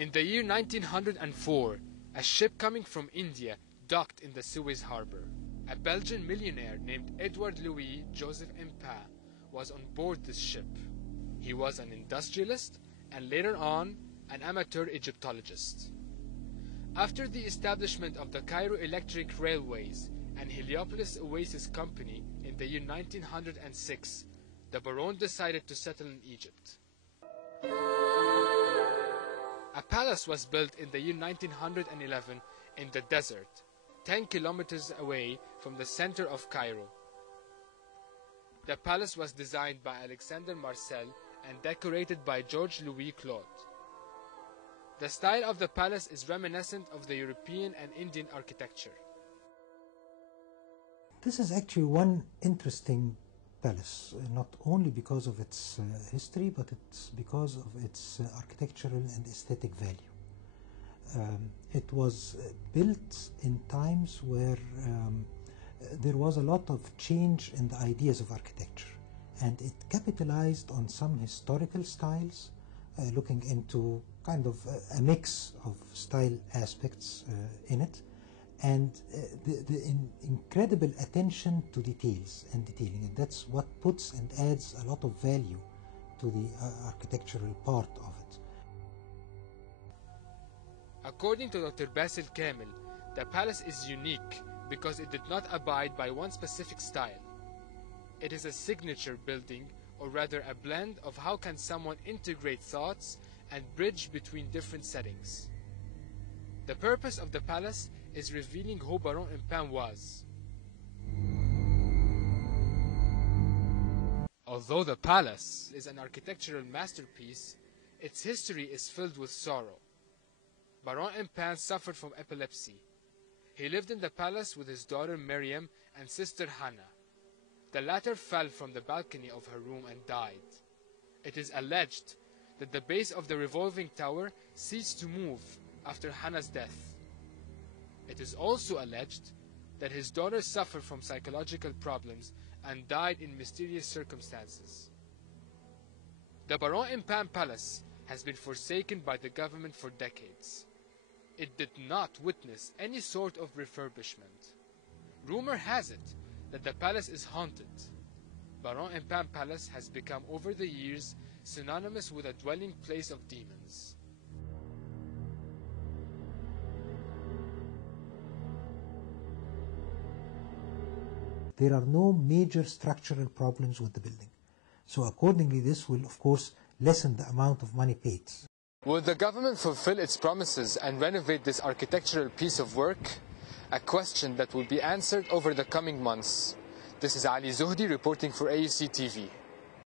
In the year 1904, a ship coming from India docked in the Suez harbor. A Belgian millionaire named Edward Louis Joseph Impin was on board this ship. He was an industrialist and later on an amateur Egyptologist. After the establishment of the Cairo Electric Railways and Heliopolis Oasis Company in the year 1906, the Baron decided to settle in Egypt. A palace was built in the year 1911 in the desert, 10 kilometers away from the center of Cairo. The palace was designed by Alexander Marcel and decorated by George Louis Claude. The style of the palace is reminiscent of the European and Indian architecture. This is actually one interesting palace, not only because of its history, but it's because of its architectural and aesthetic value. It was built in times where there was a lot of change in the ideas of architecture, and it capitalized on some historical styles, looking into kind of a mix of style aspects in it, and the incredible attention to details and detailing. And that's what puts and adds a lot of value to the architectural part of it. According to Dr. Basil Kamel, the palace is unique because it did not abide by one specific style. It is a signature building, or rather a blend of how can someone integrate thoughts and bridge between different settings. The purpose of the palace is revealing who Baron Impin was. Although the palace is an architectural masterpiece, its history is filled with sorrow. Baron Impin suffered from epilepsy. He lived in the palace with his daughter Miriam and sister Hannah. The latter fell from the balcony of her room and died. It is alleged that the base of the revolving tower ceased to move after Hannah's death. It is also alleged that his daughter suffered from psychological problems and died in mysterious circumstances. The Baron Impin Palace has been forsaken by the government for decades. It did not witness any sort of refurbishment. Rumor has it that the palace is haunted. Baron Impin Palace has become over the years synonymous with a dwelling place of demons. There are no major structural problems with the building. So accordingly, this will, of course, lessen the amount of money paid. Will the government fulfill its promises and renovate this architectural piece of work? A question that will be answered over the coming months. This is Ali Zohdi reporting for AUC TV.